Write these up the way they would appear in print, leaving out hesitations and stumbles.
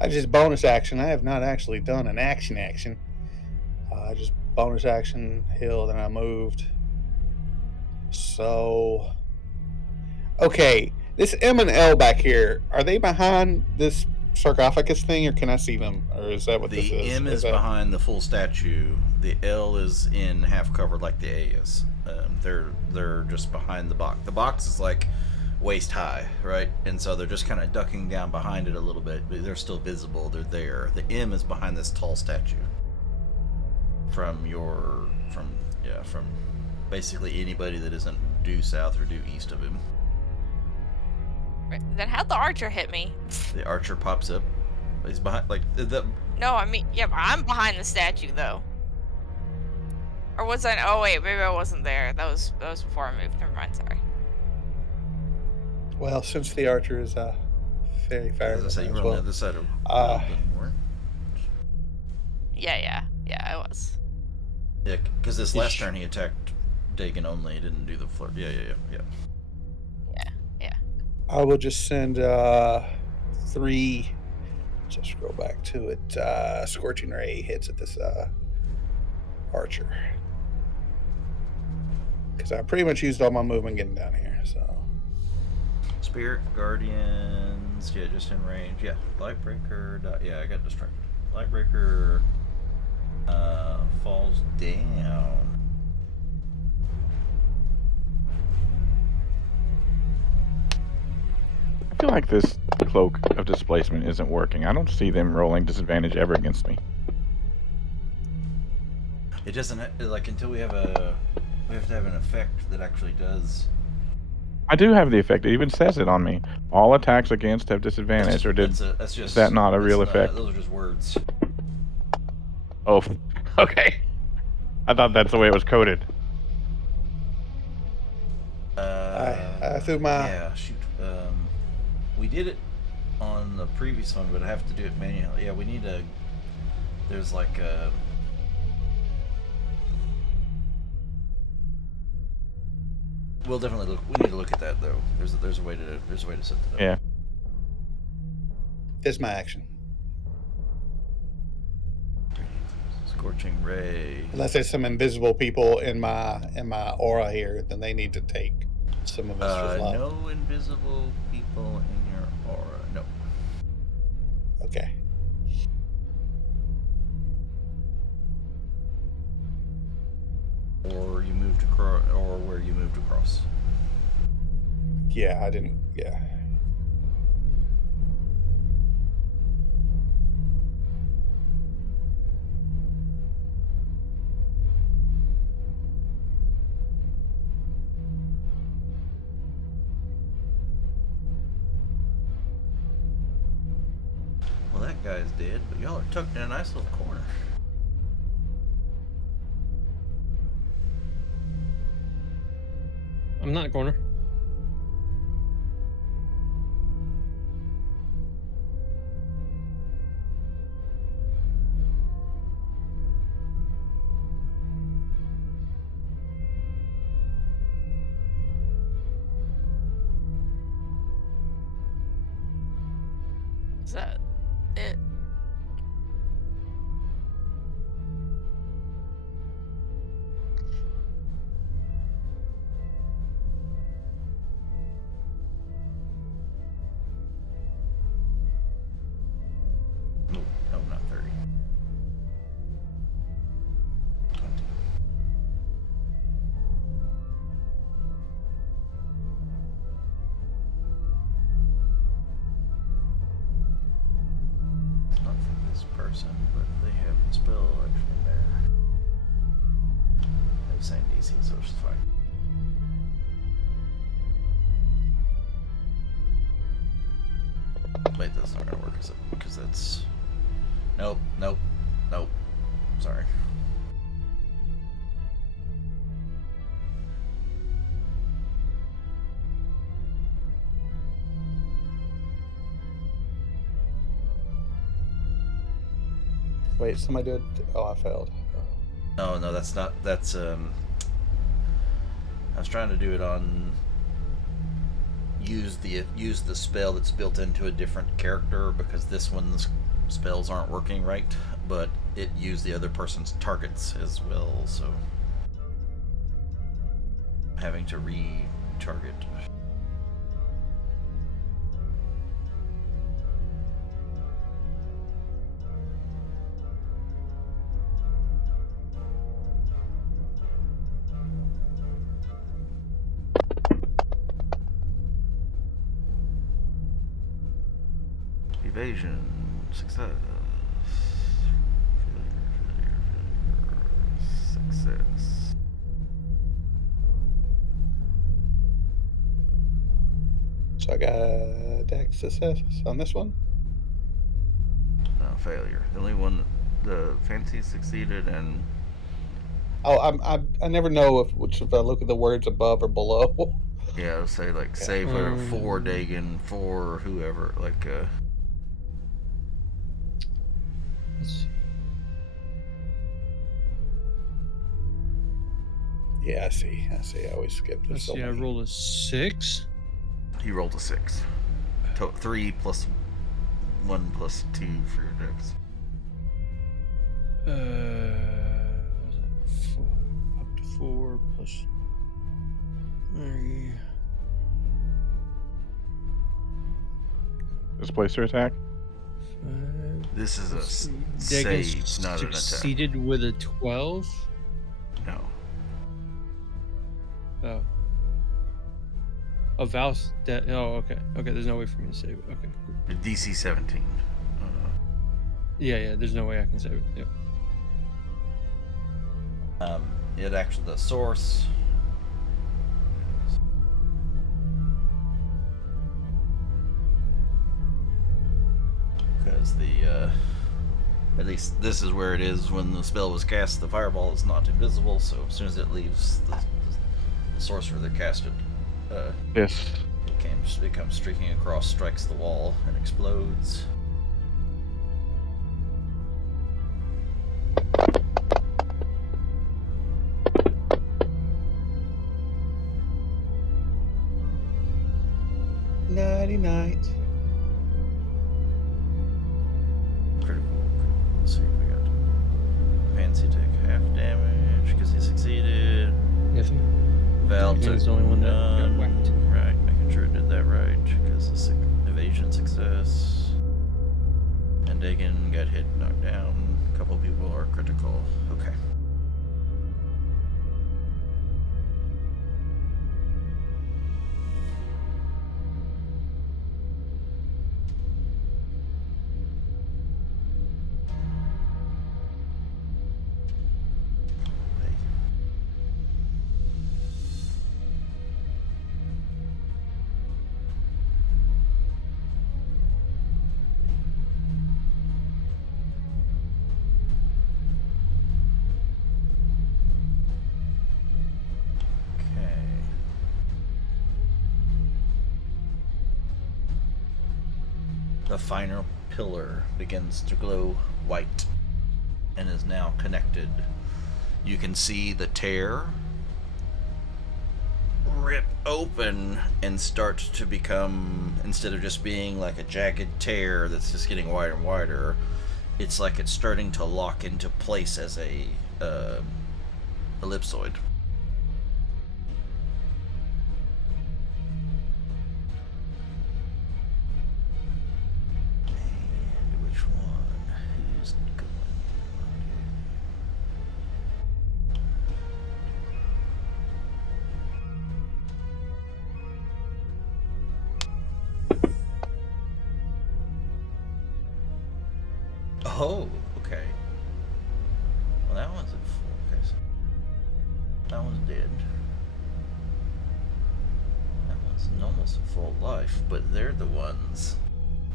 I just bonus action. I have not actually done an action. Just bonus action, heal, then I moved. So, okay, this M and L back here, are they behind this sarcophagus thing, or can I see them, or is that what this The is? M Is is that behind the full statue. The L is in half covered like the A is. They're just behind the box. The box is like waist high, right? And so they're just kind of ducking down behind it a little bit, but they're still visible. They're there. The M is behind this tall statue. From basically anybody that isn't due south or due east of him. Then how'd the archer hit me? The archer pops up. He's behind, like the. No, I mean, yeah, I'm behind the statue though. Or was I? Oh wait, maybe I wasn't there. That was before I moved. Never mind. Sorry. well? Since the archer is fairy fire, As I say, you were on the other side of Uh, Weldon. Yeah, I was. Yeah, because this last turn he attacked Dagon only. He didn't do the flirt. Yeah. I will just send 3. Just scroll back to it. Scorching ray hits at this archer because I pretty much used all my movement getting down here. So Spirit Guardians. Yeah, just in range. Yeah, Lightbreaker. Yeah, I got distracted. Lightbreaker falls down. I feel like this cloak of displacement isn't working. I don't see them rolling disadvantage ever against me. It doesn't like until we have to have an effect that actually does. I do have the effect. It even says it on me. All attacks against have disadvantage. Is that not a real effect? Those are just words. Oh, okay. I thought that's the way it was coded. I threw my. Yeah, shoot. We did it on the previous one, but I have to do it manually. Yeah, we need a. There's like a. We'll definitely look. We need to look at that though. There's a way to set that up. Yeah. It's my action. Scorching ray. Unless there's some invisible people in my aura here, then they need to take some of us. No invisible people in your aura. No. Okay. Or you moved across, or where you moved across. Yeah, I didn't. Yeah. Well, that guy's dead, but y'all are tucked in a nice little corner. I'm not in a corner. Is that it? No, not 30. 20. Not from this person, but they have the spell actually there. They have the same DC, so it's fine. Wait, that's not gonna work, is it? Because that's. Nope. Sorry. Wait, somebody did. Oh, I failed. No, that's not. That's I was trying to do it on use the spell that's built into a different character because this one's spells aren't working right, but it used the other person's targets as well, so having to re-target. Evasion, success. Failure, success. So I got a dex success on this one. No, failure. The only one, the fancy succeeded, and I never know if I look at the words above or below. yeah, I'll say like save for Dagon, for whoever, like Yeah, I see. I always skip this. Let's see. I rolled a 6. He rolled a 6. 3 plus 1 plus 2 for your dex. Was it 4, up to 4 plus 3. Displacer attack? This is a Dagon save, not an attack. Succeeded with a 12? No. Oh. A Val's dead. Oh, okay. Okay, there's no way for me to save it. Okay, cool. DC 17. Yeah, there's no way I can save it. Yep. It actually, the source. Because at least this is where it is when the spell was cast. The fireball is not invisible, so as soon as it leaves the sorcerer that cast it, Yes. it comes streaking across, strikes the wall, and explodes. Nighty-night. Critical. Let's see what we got. Fancy take half damage because he succeeded. Yes. Val took Dagon's the only one that got none. whacked. Right, making sure it did that right because the evasion success. And Dagon got hit, knocked down. A couple people are critical. Okay. The final pillar begins to glow white and is now connected. You can see the tear rip open and start to become, instead of just being like a jagged tear that's just getting wider and wider, it's like it's starting to lock into place as a ellipsoid. Oh, okay. Well, that one's at full. Okay, so that one's dead. That one's almost at full life, but they're the ones.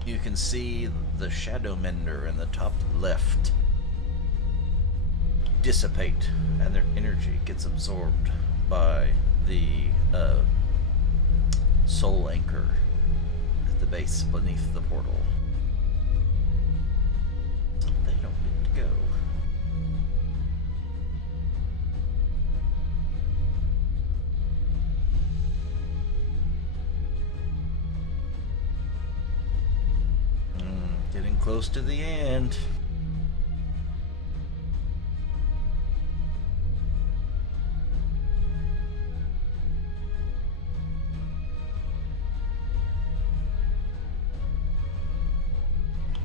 You can see the Shadow Mender in the top left dissipate, and their energy gets absorbed by the soul anchor at the base beneath the portal. They don't get to go. close to the end.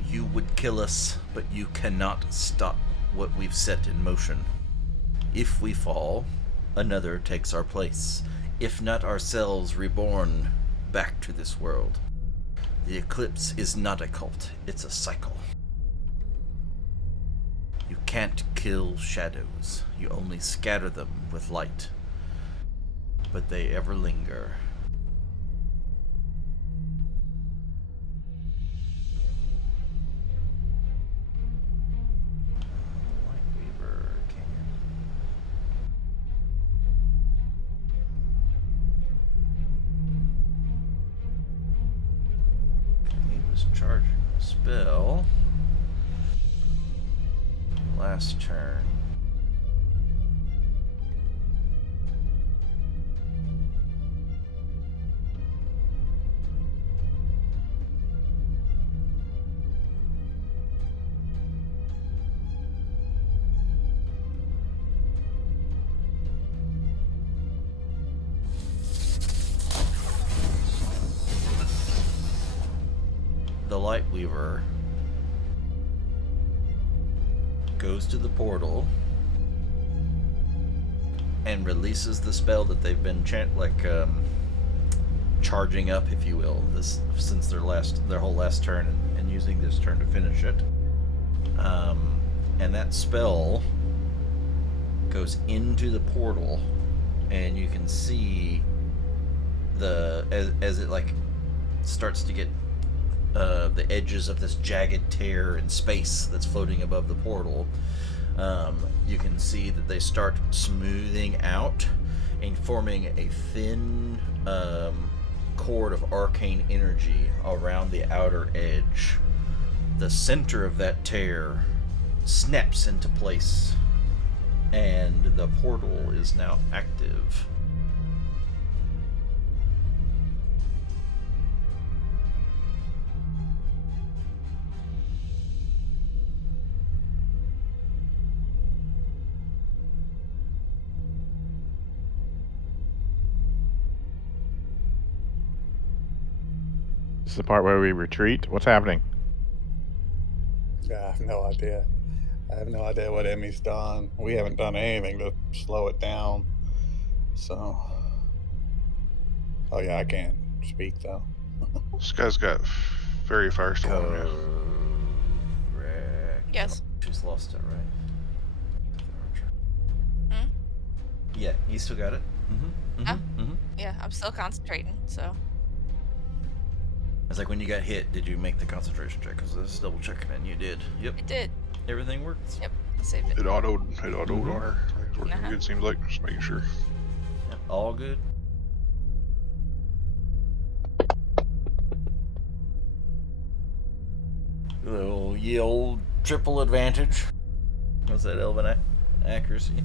You would kill us, but you cannot stop what we've set in motion. If we fall, another takes our place. If not ourselves reborn back to this world. The eclipse is not a cult, it's a cycle. You can't kill shadows, you only scatter them with light. But they ever linger. Lightweaver can. He was charging a spell last turn. The Lightweaver goes to the portal and releases the spell that they've been charging up, if you will, this since their whole last turn, and using this turn to finish it. And that spell goes into the portal, and you can see as it starts to get the edges of this jagged tear in space that's floating above the portal. You can see that they start smoothing out and forming a thin cord of arcane energy around the outer edge. The center of that tear snaps into place, and the portal is now active. This is the part where we retreat. What's happening? I have no idea. I have no idea what Emmy's done. We haven't done anything to slow it down. So, oh yeah, I can't speak though. This guy's got very firestorm. Yeah. Correct. Yes. She's lost it, right? Hmm? Yeah, you still got it. Yeah, I'm still concentrating, so. It's like when you got hit, did you make the concentration check? Because this is double checking, and you did. Yep. It did. Everything worked. Yep, I saved it. It autoed on her. It's working Uh-huh. good, seems like. Just making sure. Yep, all good. Little ye old triple advantage. What's that, Elven accuracy?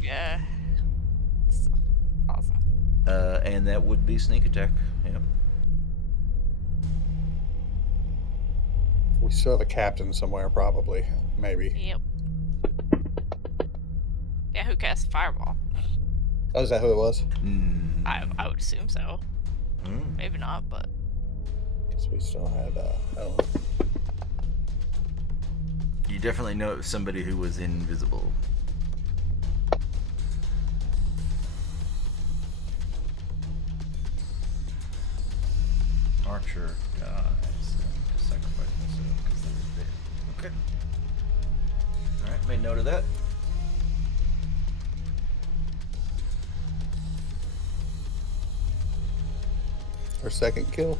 Yeah. It's awesome. And that would be sneak attack. Yep. We still have a captain somewhere, probably. Maybe. Yep. Yeah, who cast Fireball? Oh, is that who it was? I would assume so. Mm. Maybe not, but. Because we still had, I don't know. You definitely know it was somebody who was invisible. Archer dies. To sacrifice myself because they were dead. Okay. Alright, made note of that. Our second kill.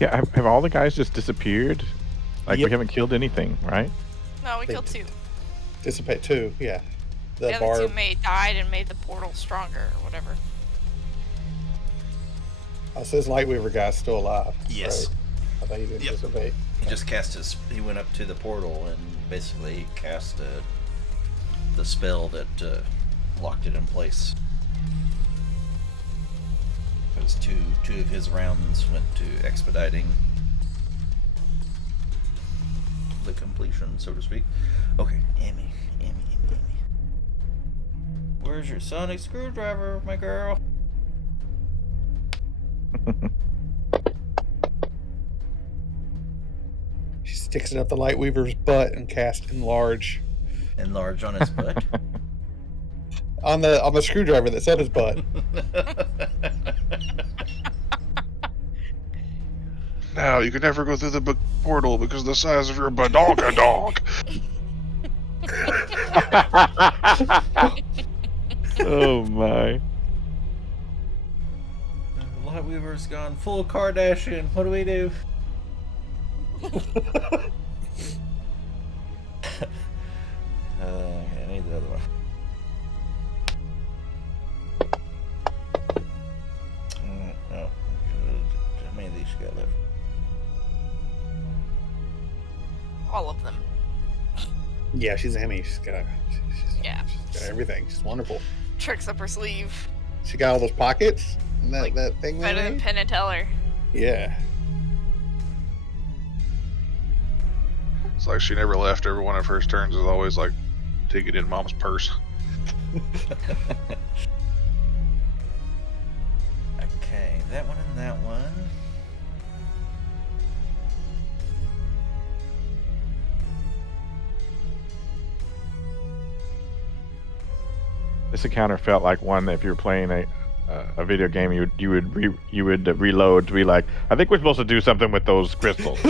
Yeah, have all the guys just disappeared? Like, Yep. we haven't killed anything, right? No, we They killed two. Dissipate too, yeah. The other two died and made the portal stronger or whatever. Oh, so this Lightweaver guy's still alive. Yes. Right? I thought he didn't Yep. dissipate. He just cast he went up to the portal and basically cast the spell that locked it in place. because two of his rounds went to expediting the completion, so to speak. Okay, Emmy. Where's your sonic screwdriver, my girl? She sticks it up the Lightweaver's butt and casts enlarge. Enlarge on his butt? on the screwdriver that's at his butt. Now you can never go through the portal because of the size of your badonka-donk. Oh my. Lightweaver's gone full Kardashian. What do we do? I need the other one. Oh, good. How many of these you got left? All of them. Yeah, she's a Hemi. She's got everything. She's wonderful. Tricks up her sleeve. She got all those pockets and that thing. Better than Penn and Teller. Yeah. It's like she never left. Every one of her turns is always like, take it in mom's purse. Okay, that one and that one. This encounter felt like one that if you were playing a video game, you would reload to be like, I think we're supposed to do something with those crystals.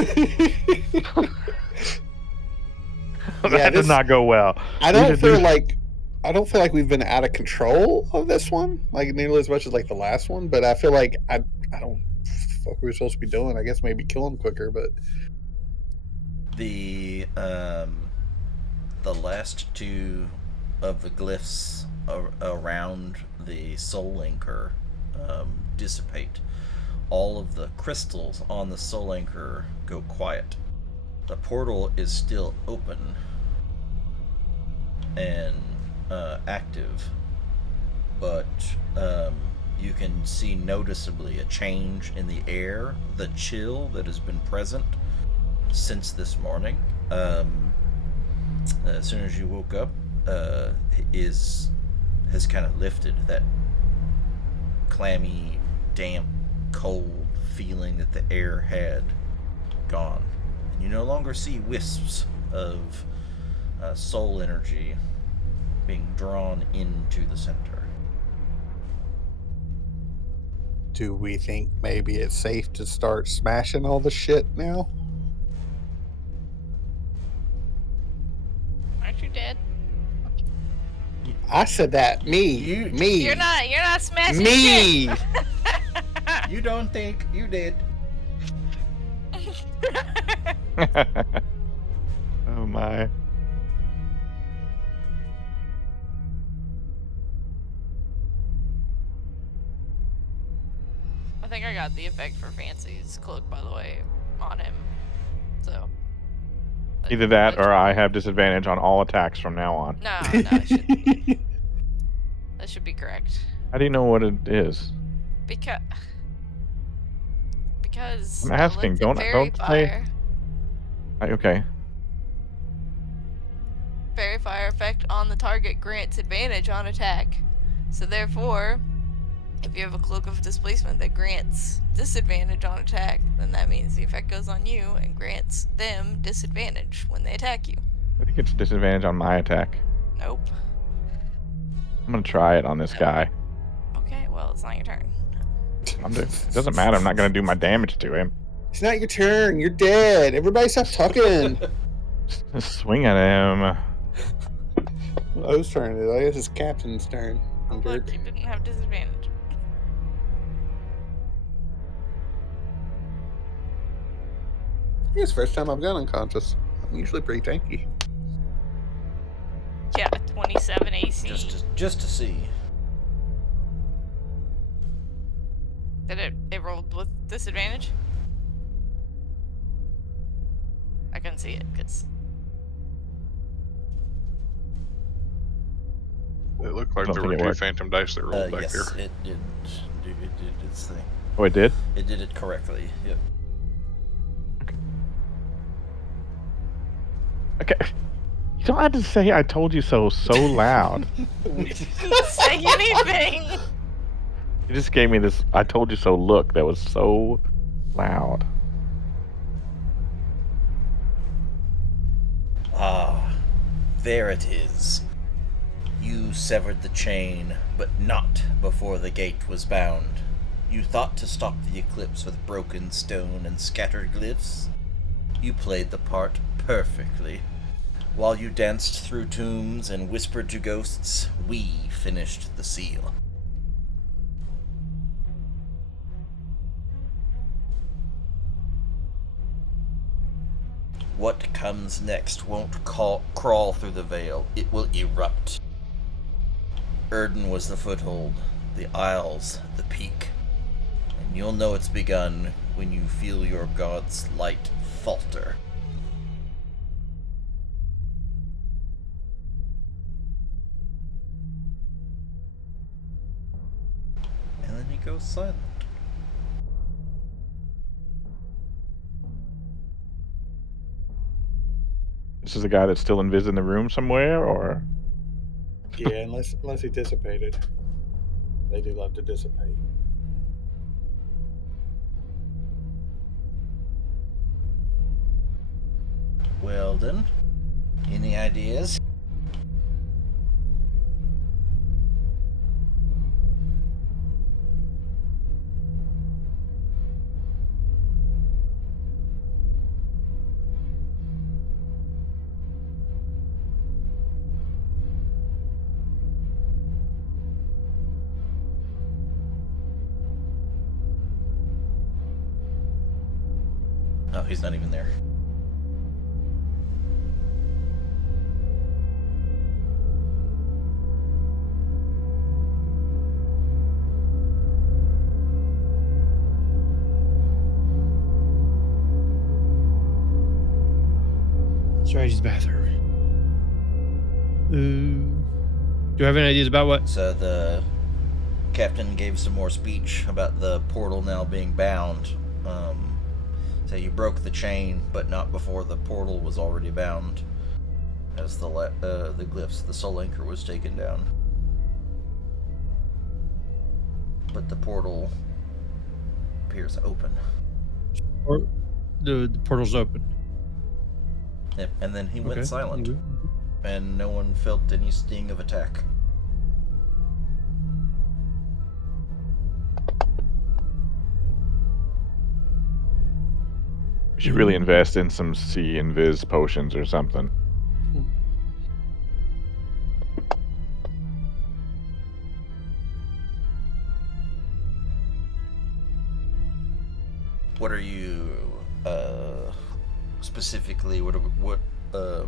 That did not go well. I don't feel like we've been out of control of this one, like nearly as much as like the last one. But I feel like I don't what we were supposed to be doing. I guess maybe kill him quicker, but the last two of the glyphs around the soul anchor dissipate. All of the crystals on the soul anchor go quiet. The portal is still open and active, but you can see noticeably a change in the air, the chill that has been present since this morning. As soon as you woke up, has kind of lifted. That clammy, damp, cold feeling that the air had gone. And you no longer see wisps of soul energy being drawn into the center. do we think maybe it's safe to start smashing all the shit now? Aren't you dead? I said that. Me. You're not smashing me. shit. You don't think you did. Oh my. I think I got the effect for Fancy's cloak, by the way, on him. So. Either that or I have disadvantage on all attacks from now on. No, it shouldn't. That should be correct. How do you know what it is? Because I'm asking, don't say. Okay. Fairy fire effect on the target grants advantage on attack. So therefore, if you have a cloak of displacement that grants disadvantage on attack, then that means the effect goes on you and grants them disadvantage when they attack you. I think it's disadvantage on my attack. Nope. I'm gonna try it on this guy. Okay, well, it's not your turn. It doesn't matter. I'm not gonna do my damage to him. It's not your turn. You're dead. Everybody stop talking. Just swing at him. Whose turn is it? I guess it's Captain's turn. Look, you didn't have disadvantage. It's the first time I've gone unconscious. I'm usually pretty tanky. Yeah, 27 AC. Just to see. Did it rolled with disadvantage? I couldn't see it because It looked like Don't there think were it two worked. phantom dice that rolled back Yes, there. it did do It did its thing. Oh, it did? It did it correctly. Yep. Okay. You don't have to say "I told you so" loud. Didn't say anything. You just gave me this "I told you so" look that was so loud. Ah, there it is. You severed the chain, but not before the gate was bound. You thought to stop the eclipse with broken stone and scattered glyphs? You played the part perfectly. While you danced through tombs and whispered to ghosts, we finished the seal. What comes next won't crawl through the veil. It will erupt. Erden was the foothold, the Isles the peak. And you'll know it's begun when you feel your god's light falter. And then he goes silent. This is a guy that's still invis in the room somewhere, or Yeah, unless he dissipated. They do love to dissipate. Well then, any ideas? Oh, he's not even there. Strategy's bathroom. Do you have any ideas about what? So the captain gave some more speech about the portal now being bound. So you broke the chain, but not before the portal was already bound. As the glyphs, the soul anchor was taken down. But the portal appears open. Or the portal's open. Yep, and then he went Okay. silent, Mhm. and no one felt any sting of attack. we should really invest in some C invis potions or something. What are you specifically? I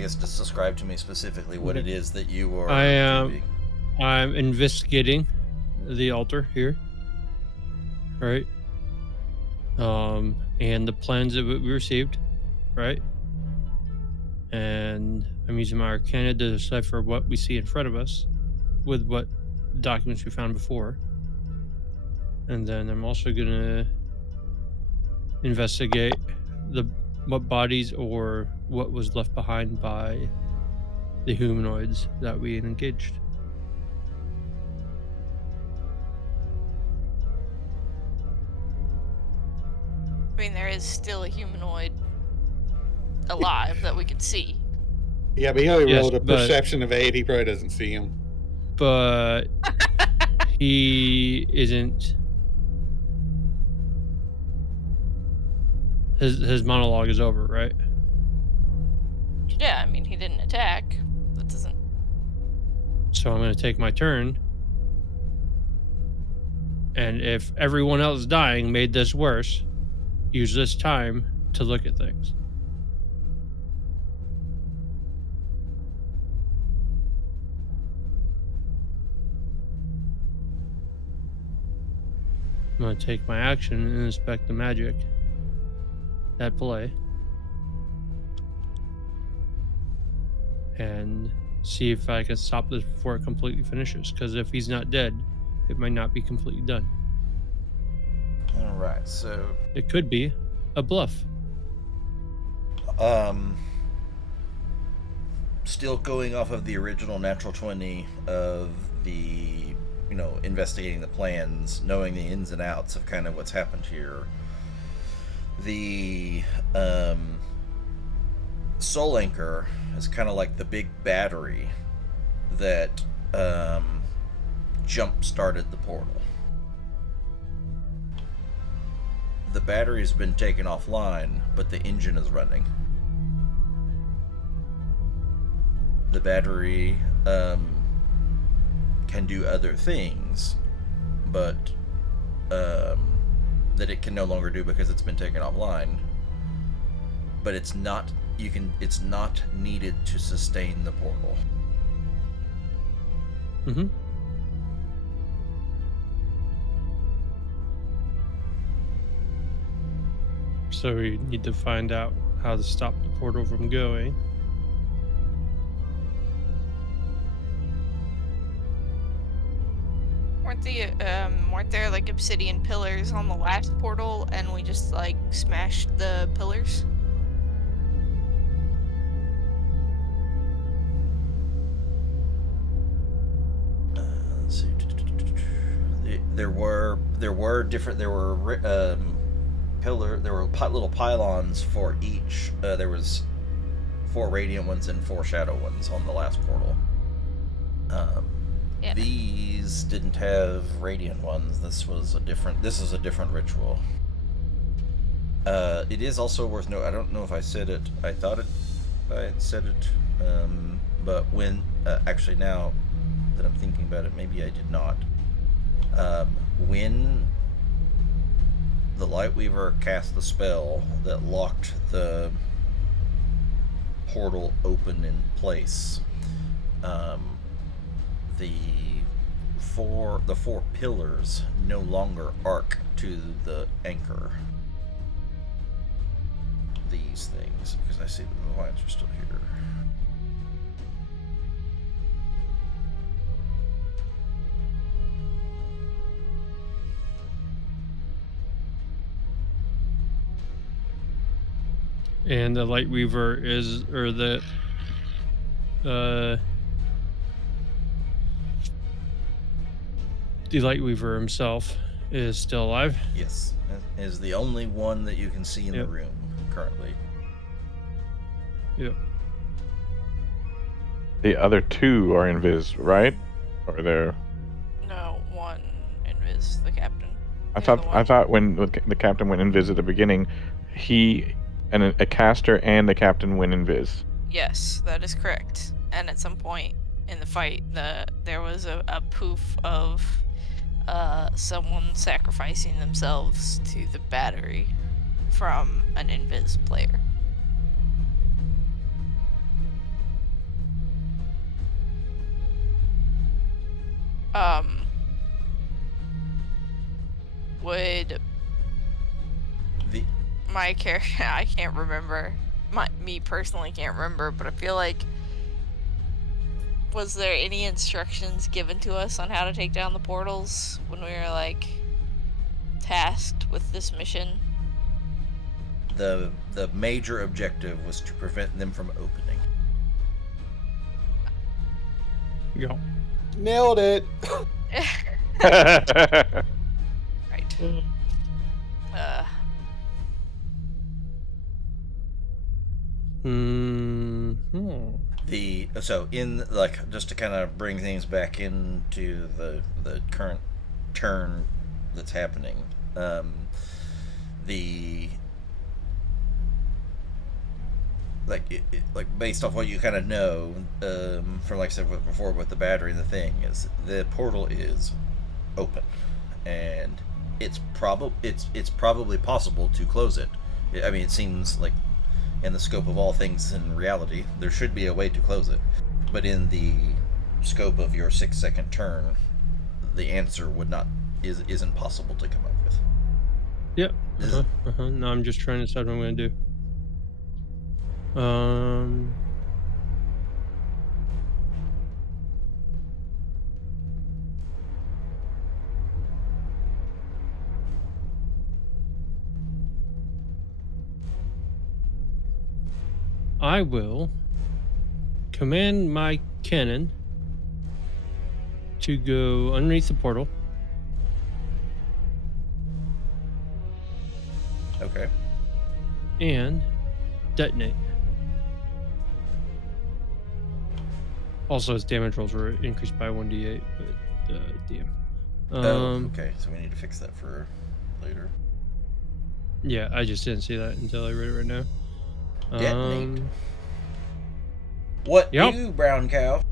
guess just describe to me specifically what it is that you are doing. I'm investigating the altar here, right? And the plans that we received, right? And I'm using my Arcana to decipher what we see in front of us with what documents we found before. And then I'm also gonna investigate what bodies or what was left behind by the humanoids that we engaged. I mean, there is still a humanoid alive that we could see. Yeah, but he only Yes, rolled a but- perception of 8. He probably doesn't see him. But he isn't. His monologue is over, right? Yeah, I mean, he didn't attack. That doesn't. So I'm going to take my turn. And if everyone else dying made this worse, use this time to look at things. I'm going to take my action and inspect the magic at play. And see if I can stop this before it completely finishes. Because if he's not dead, it might not be completely done. All right, so It could be a bluff. Still going off of the original natural 20 of the, investigating the plans, knowing the ins and outs of kind of what's happened here. The Soul Anchor is kind of like the big battery that jump started the portal. The battery's been taken offline, but the engine is running. The battery can do other things, but that it can no longer do because it's been taken offline. But it's not needed to sustain the portal. Mm-hmm. So we need to find out how to stop the portal from going. Weren't there like obsidian pillars on the last portal, and we just like smashed the pillars? Let's see. There were little pylons for each. There was 4 radiant ones and 4 shadow ones on the last portal. Yeah. These didn't have radiant ones. This is a different ritual. It is also worth noting, I don't know if I said it. I thought I had said it. But when actually now that I'm thinking about it, maybe I did not. When the Lightweaver cast the spell that locked the portal open in place, the four pillars no longer arc to the anchor. These things, because I see that the lines are still here. And the Lightweaver is, or the Lightweaver himself is still alive. Yes, is the only one that you can see in Yep. the room currently. Yep. The other 2 are invis, right? Or they're... No, one invis, the captain. I The other thought one- when the captain went invis at the beginning, he and a caster and the captain went invis. Yes, that is correct. And at some point in the fight, there was a poof of someone sacrificing themselves to the battery from an invis player. Would The my character, I can't remember, me personally can't remember, but I feel like, was there any instructions given to us on how to take down the portals when we were like tasked with this mission? the major objective was to prevent them from opening. Yeah. Nailed it. Right. So in like, just to kind of bring things back into the current turn that's happening, like based off what you kind of know, from like I said before with the battery and the thing, is the portal is open, and it's probably possible to close it. I mean, it seems like in the scope of all things in reality, there should be a way to close it, but in the scope of your 6-second turn, the answer isn't possible to come up with. Yep. No, I'm just trying to decide what I'm going to do. I will command my cannon to go underneath the portal. Okay. And detonate. Also, its damage rolls were increased by 1d8, but damn. Okay, so we need to fix that for later. Yeah, I just didn't see that until I read it right now. Detonate. What do, brown cow?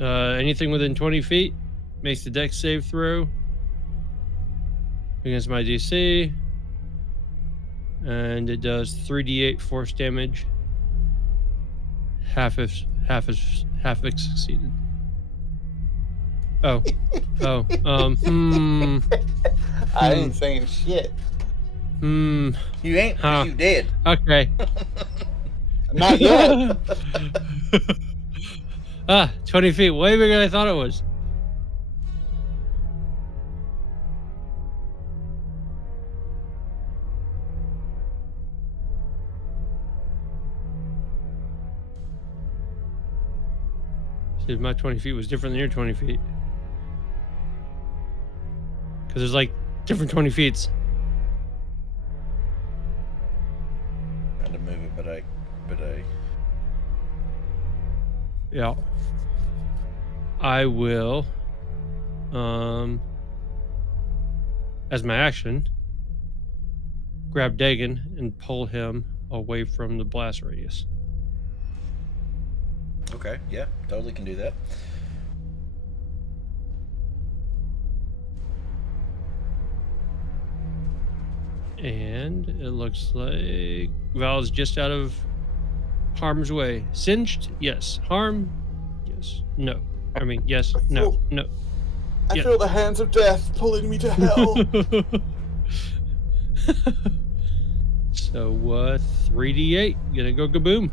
Anything within 20 feet makes the dex save throw against my DC. And it does 3d8 force damage. Half if succeeded. Oh. I ain't saying shit. You ain't, because you dead. Okay. Not yet. 20 feet, way bigger than I thought it was. See, if my 20 feet was different than your 20 feet. Because there's like different 20 feet. Trying to move it, but I. Yeah. I will, as my action, grab Dagon and pull him away from the blast radius. Okay, yeah, totally can do that. And it looks like Val's just out of harm's way. Singed? Yes. Harm? Yes. No. I mean, yes. No. No. I feel the hands of death pulling me to hell. So, 3d8. Gonna go kaboom.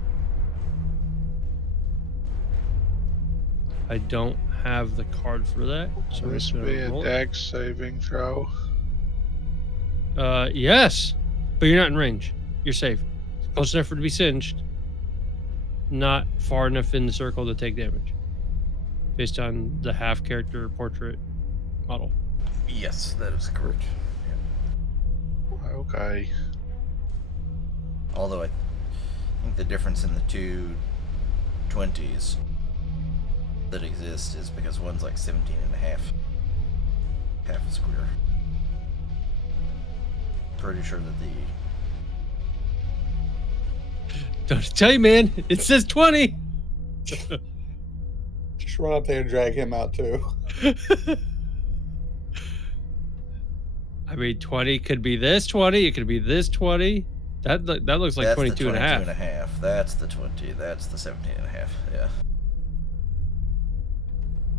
I don't have the card for that. So This it's be a roll it. dex saving throw. Yes, but you're not in range. You're safe. Close enough for it to be singed. Not far enough in the circle to take damage. Based on the half character portrait model. Yes, that is correct. Yeah. Okay. Although I think the difference in the two 20s that exist is because one's like 17 and a half a square. Pretty sure that Don't tell you, man. It says 20. Just run up there and drag him out too. I mean, 20 could be this 20. It could be this 20. That looks like that's 22 the and a half. 22 and a half. That's the 20. That's the 17 and a half. Yeah.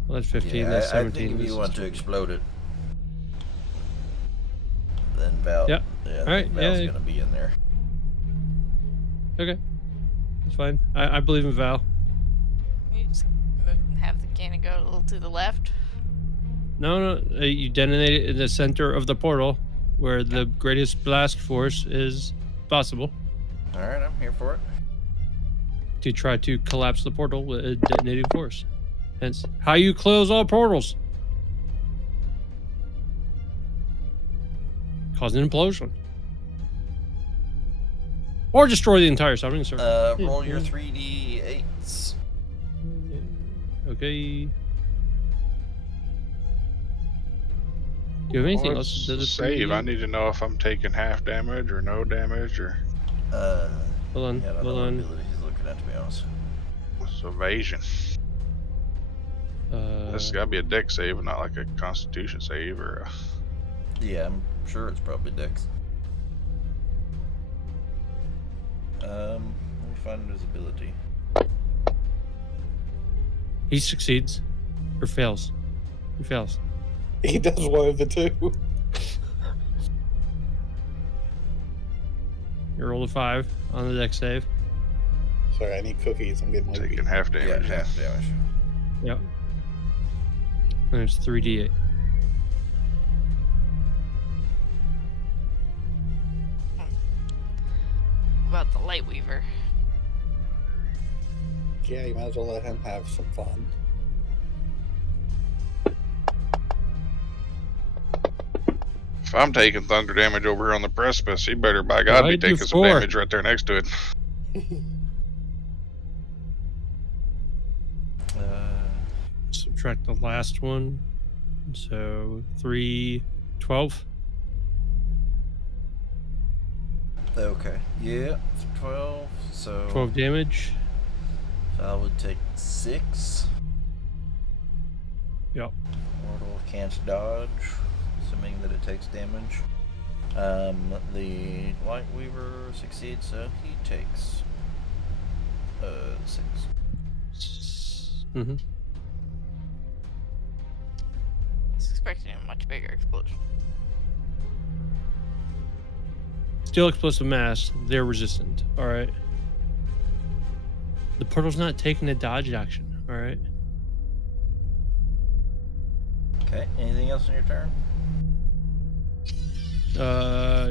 Well, that's 15. Yeah, That's 17. I think if this you is want to 20. explode it, then Val. Yep. Yeah. All right, Val's yeah. gonna be in there. Okay. That's fine. I believe in Val. You just have the cannon go a little to the left. No. You detonate it in the center of the portal where the greatest blast force is possible All right, I'm here for it. to try to collapse the portal with a detonating force. Hence, how you close all portals. Cause an implosion. Or destroy the entire summoning circle. Roll your 3d8s. Okay. Do you have anything Well, else it's to do a this save. I need to know if I'm taking half damage or no damage or Hold on, Yeah, I don't know hold what on. ability he's looking at, to be honest. it's evasion. This has got to be a dex save and not like a constitution save or a... Yeah, I'm sure it's probably Dex. Let me find his ability. He succeeds. Or fails. He fails. He does one of the two. You roll a 5 on the dex save. Sorry, I need cookies. I'm getting taking loopy. half Yeah, damage. half damage. Yep. And it's 3d8. about the Light Weaver. Yeah, you might as well let him have some fun. If I'm taking thunder damage over here on the precipice, he better by God Why be did you taking some score? damage right there next to it. Subtract the last one. So 3, 12. Okay. Yeah. 12. So 12 damage. I would take 6. Yep. Mortal can't dodge, assuming that it takes damage. The Light Weaver succeeds, so he takes 6. Mm-hmm. I was expecting a much bigger explosion. Still explosive mass. They're resistant. All right. The portal's not taking a dodge action. All right. Okay. Anything else on your turn?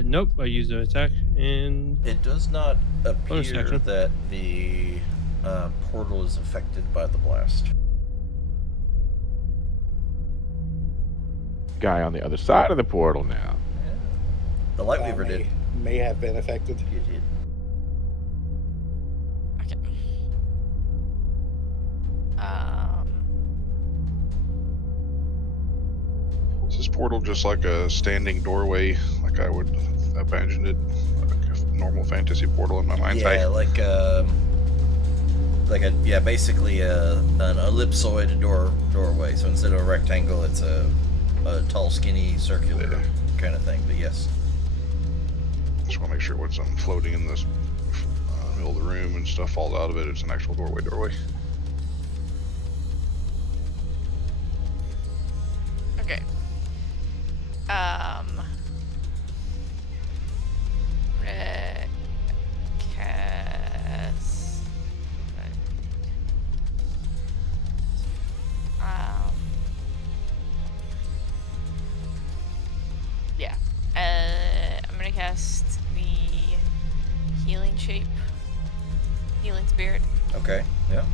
Nope. I used an attack and It does not Bonus appear action. that the portal is affected by the blast. Guy on the other side of the portal now. Yeah. The Light Weaver did. May have been affected. It did. Okay. Is this portal just like a standing doorway, like I would imagine it, like a normal fantasy portal in my mind's eye? Yeah, basically an ellipsoid doorway. So instead of a rectangle, it's a tall, skinny, circular kind of thing. But yes. Just want to make sure when something floating in this middle of the room and stuff falls out of it, it's an actual doorway. Okay. Cast. Yeah. I'm gonna cast the healing shape, healing spirit. Okay. Yeah.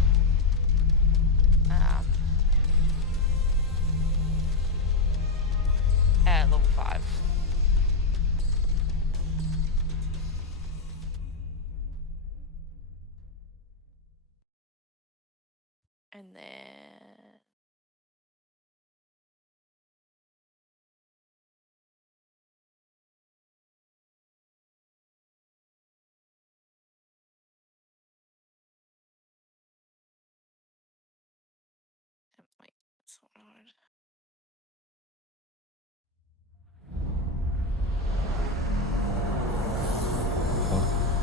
At level 5. And then wait, that's not what I wanted.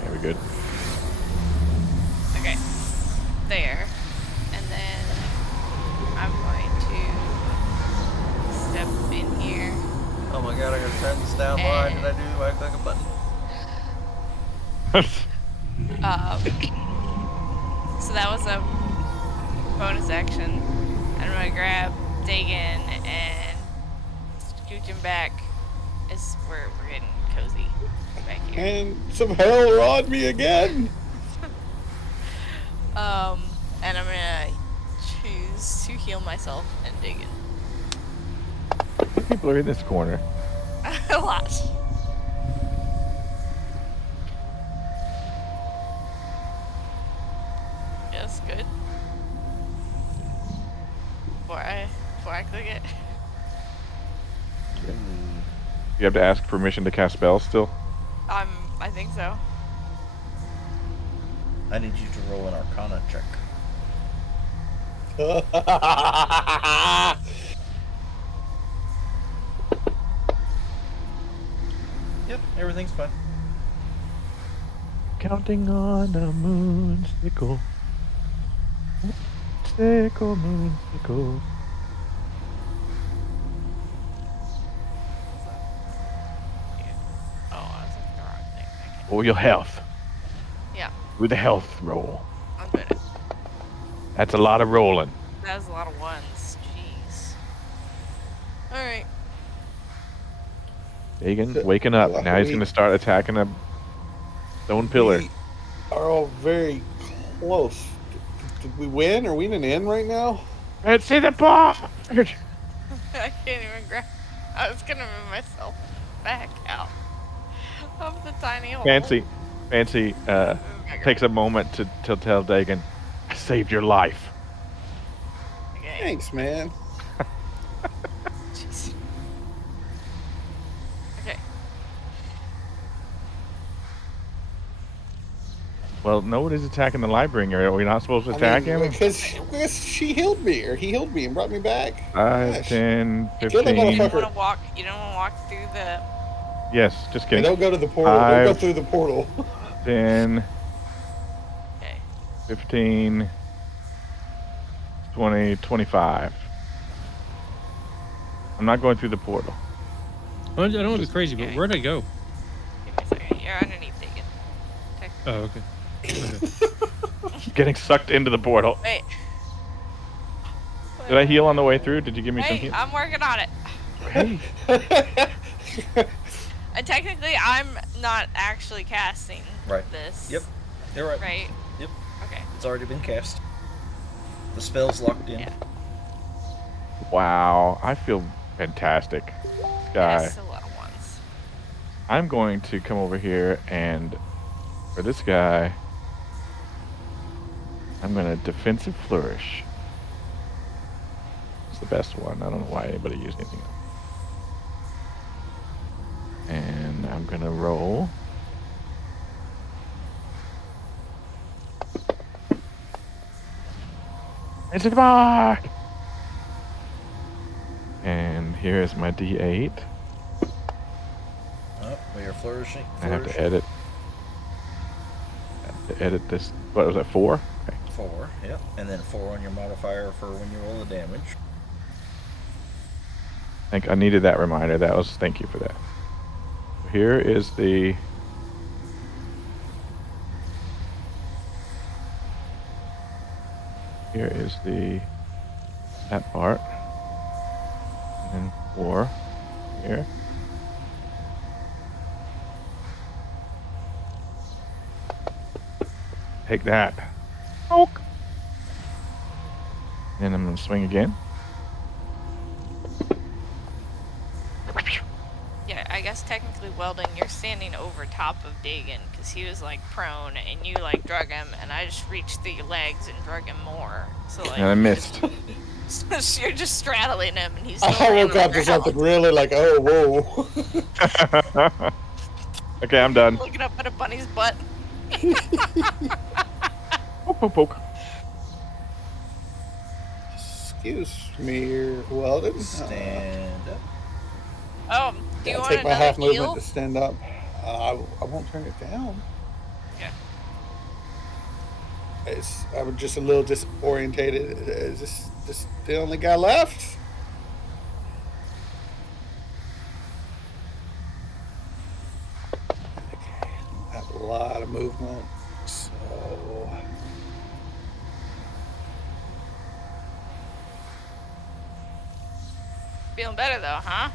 Yeah, we good. Okay. There. And then I'm going to step in here. Oh my god! I gotta turn this down. Why did I do? I click a button. So that was a bonus action. I'm gonna grab Dagon and scooch him back as we're getting cozy back here. And some hell rod me again. And I'm gonna choose to heal myself and Dagon. How many people are in this corner? A lot. Yes, good. Before I click it. You have to ask permission to cast spells still? I think so. I need you to roll an Arcana check. Yep, everything's fine. Counting on a moonsicle. Sickle, moonsicle. Oh, I was looking at the wrong thing. Okay. Oh, your health. Yeah, With a health roll. I'm good. That's a lot of rolling. That was a lot of ones. Jeez. Alright. Dagon, waking up. Now he's going to start attacking the Stone pillar. We are all very close. Did we win? Are we in an inn right now? Let's see the bar. I can't even grab. I was gonna move myself back out of the tiny hole. Fancy Move bigger. takes a moment to tell Dagon, I saved your life. Okay. Thanks, man. Jeez. Okay. Well, nobody's attacking the Lightbringer. Are we not supposed to attack him? Because she healed me, or he healed me and brought me back. 5, Gosh. 10, Kill that 15. You don't motherfucker. want to walk. You don't want to walk through the. Yes, just Hey, kidding. don't go to the portal. Don't go 5, through the portal. 10, Okay. 15, 20, 25. I'm not going through the portal. I don't want to be crazy, but where'd I go? Give me a second. You're underneath Dagon. Oh, okay. Getting sucked into the portal. Wait. Did I heal on the way through? Did you give me some Hey, heal? I'm working on it. Okay. And technically, I'm not actually casting Right. this. Yep. You're right. Right. Yep. Okay. It's already been cast. The spell's locked in. Yeah. Wow, I feel fantastic. Guy. Yes, the little ones. I'm going to come over here and for this guy, I'm going to defensive flourish. It's the best one. I don't know why anybody used anything else. And I'm going to roll. It's a mark! And here is my D8. Oh, we are flourishing. I have to edit. This. What was that? 4? Okay. 4, yep. And then 4 on your modifier for when you roll the damage. I think I needed that reminder. Thank you for that. Here is the. Here is that part. And then 4 here. Take that. Poke. Then I'm gonna swing again. Yeah, I guess technically, Weldon, you're standing over top of Dagon because he was like prone, and you like drug him, and I just reached through your legs and drug him more. So like, And I missed. so you're just straddling him, and he's. I Still laying woke on up the to something ground, really like, oh, whoa. Okay, I'm done. looking up at a bunny's butt. Poke, poke, poke. Excuse me, Weldon. Stand up. Oh, do you I'll want take my another half movement heal? to stand up. I won't turn it down. Yeah. I'm just a little disorientated. Is this the only guy left? Okay, I have a lot of movement, so Feeling better though, huh?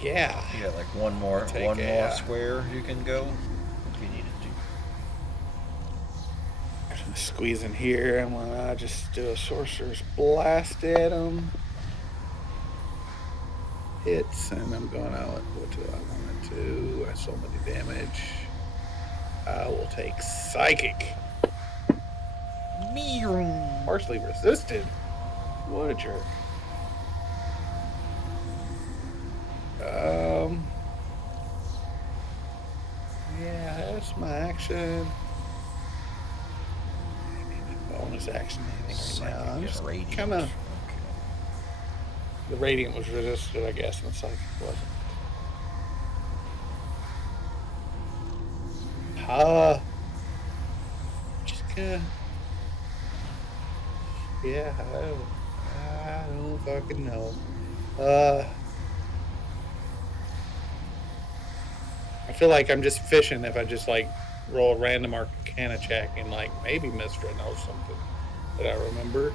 yeah. You got like one more Take a, square you can go if you needed to. I'm gonna squeeze in here. I'm gonna just do a sorcerer's blast at him. Hits, and I'm gonna. What do I want to do? So many damage. I will take psychic. Partially resisted. What a jerk. Yeah, that's my action. Maybe my bonus action. Anything right now. I'm just Radiant. kind of. Okay. The radiant was resisted, I guess, and the psychic wasn't. Just gonna. Yeah, I don't fucking know. I feel like I'm just fishing if I just like roll a random arcana check and like maybe Mistra knows something that I remember.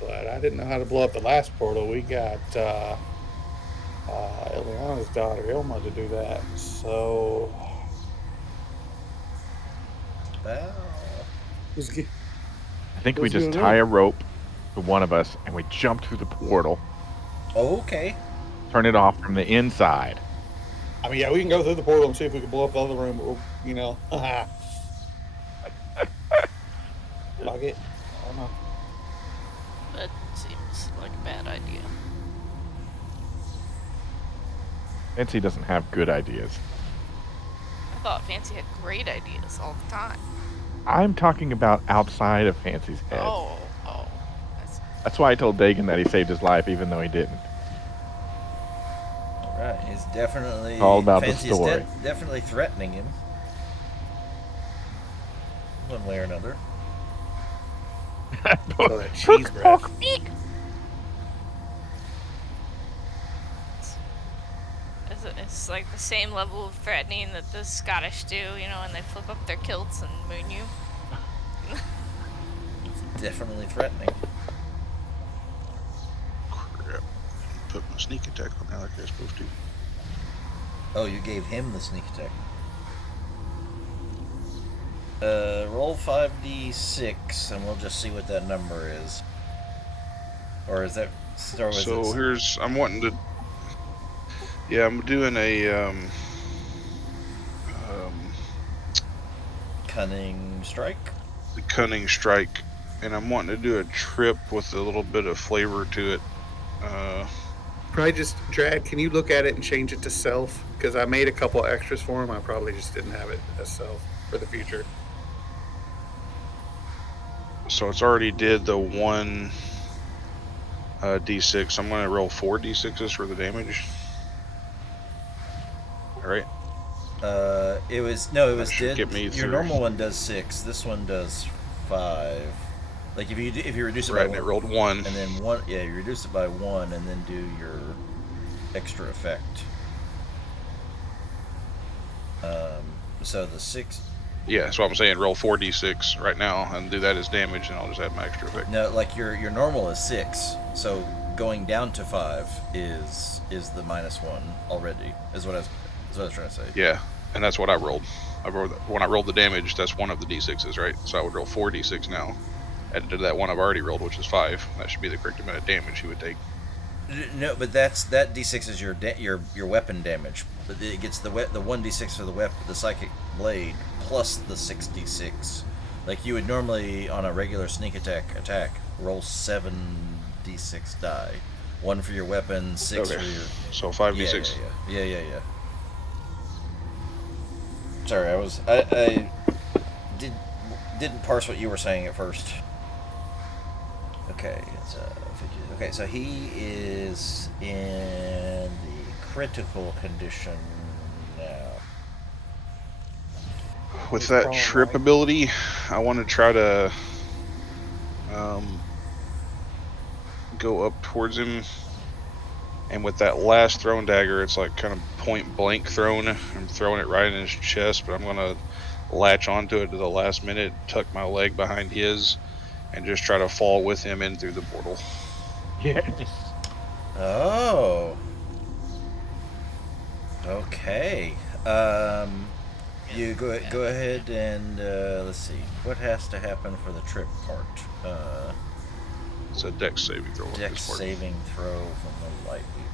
But I didn't know how to blow up the last portal. We got Ileana's daughter Ilma to do that. So Well, who's ge- I think we who's just gonna tie know? a rope to one of us and we jump through the portal, okay. turn it off from the inside. I mean, yeah, we can go through the portal and see if we can blow up the other room. Or, you know, fuck it. I don't know. That seems like a bad idea. Fancy doesn't have good ideas. I thought Fancy had great ideas all the time. I'm talking about outside of Fancy's head. Oh. That's why I told Dagan that he saved his life, even though he didn't. All right. He's definitely All about the Fancy is story. definitely threatening him, one way or another. So that cheese breath. It's like the same level of threatening that the Scottish do, you know, when they flip up their kilts and moon you. Definitely threatening. Crap. Put my sneak attack on there like I was supposed to. Oh, you gave him the sneak attack. Roll 5d6, and we'll just see what that number is. Or is that... So here's... I'm wanting to... Yeah, I'm doing a... Cunning strike? the cunning strike, and I'm wanting to do a trip with a little bit of flavor to it. Probably just, Drad, can you look at it and change it to self? Because I made a couple extras for him. I probably just didn't have it as self for the future. So it's already did the one d6. I'm going to roll 4 d6s for the damage. All right. It was get me your through. normal one does 6. This one does 5. Like if you reduce it Right, by and it 1, rolled 1. and then 1, yeah, you reduce it by 1, and then do your extra effect. So the 6. Yeah, that's what I'm saying. Roll 4 d6 right now and do that as damage, and I'll just add my extra effect. No, like your normal is 6, so going down to 5 is the -1 already. Is what I was trying to say. Yeah, and that's what I rolled. When I rolled the damage, that's one of the d6s, right? So I would roll 4 d6 now, added to that one I've already rolled, which is 5. That should be the correct amount of damage he would take. No, but that d6 is your weapon damage. But it gets the 1d6 for the weapon, the psychic blade, plus the 6d6. Like you would normally on a regular sneak attack roll 7d6 die, 1 for your weapon, 6 Okay. for your. So 5d6. Yeah. Sorry, I didn't parse what you were saying at first. Okay, it's 50. Okay, so he is in the critical condition now. With He's that prone, trip right? ability, I want to try to go up towards him, and with that last thrown dagger, it's like kind of point blank thrown. I'm throwing it right in his chest, but I'm gonna latch onto it to the last minute, tuck my leg behind his, and just try to fall with him in through the portal. Yes. Oh. Okay. You go ahead and let's see. What has to happen for the trip part? It's a dex saving throw. Dex saving throw from the light weave.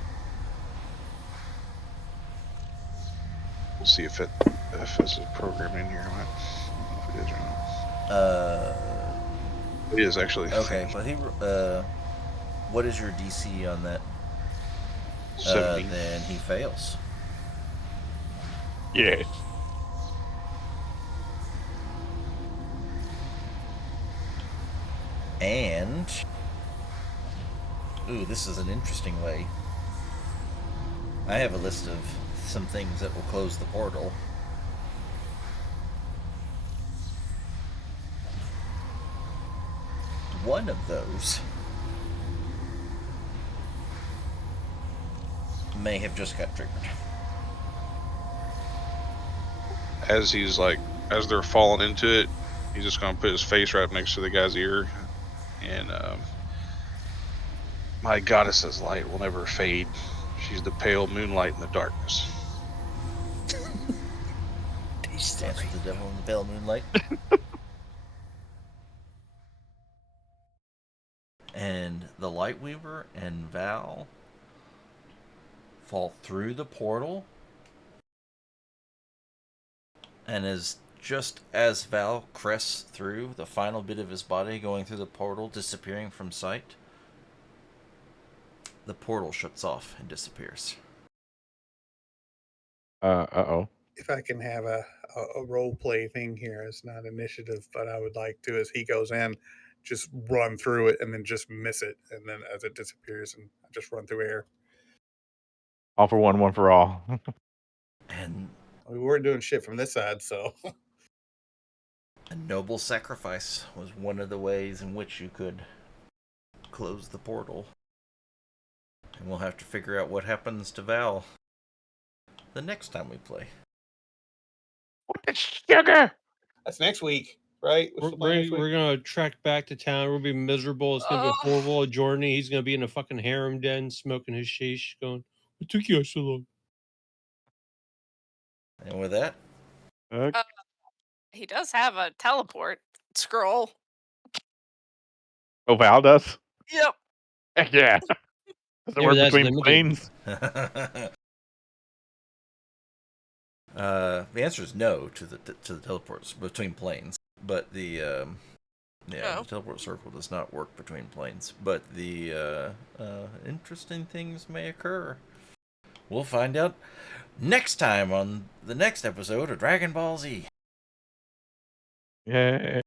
We'll see if it's a program in here or not. I don't know if it is or not. It is actually. Okay, well he what is your DC on that? 17. Then he fails. Yes. And ooh, this is an interesting way. I have a list of some things that will close the portal. One of those may have just got triggered. As they're falling into it, he's just gonna put his face right next to the guy's ear, and my goddess's light will never fade. She's the pale moonlight in the darkness. Dance with the devil in the pale moonlight. And the Lightweaver and Val fall through the portal. And just as Val crests through, the final bit of his body going through the portal, disappearing from sight, the portal shuts off and disappears. Uh-oh. If I can have a role play thing here, it's not initiative, but I would like to, as he goes in, just run through it and then just miss it, and then as it disappears, and I just run through air. All for one, one for all. And We weren't doing shit from this side, so a noble sacrifice was one of the ways in which you could close the portal. And we'll have to figure out what happens to Val the next time we play. Sugar! that's next week, right? What's the plan next week? We're gonna trek back to town. We'll be miserable. It's gonna be a Oh. horrible journey. He's gonna be in a fucking harem den smoking his sheesh, going, "What took you so long?" And with that, He does have a teleport scroll. Oh, Val does? Yep. Heck yeah. Does it Maybe work that's between limited. planes? the answer is no to the teleports between planes, but the the teleport circle does not work between planes. But the interesting things may occur. We'll find out next time on the next episode of Dragon Ball Z. Yeah.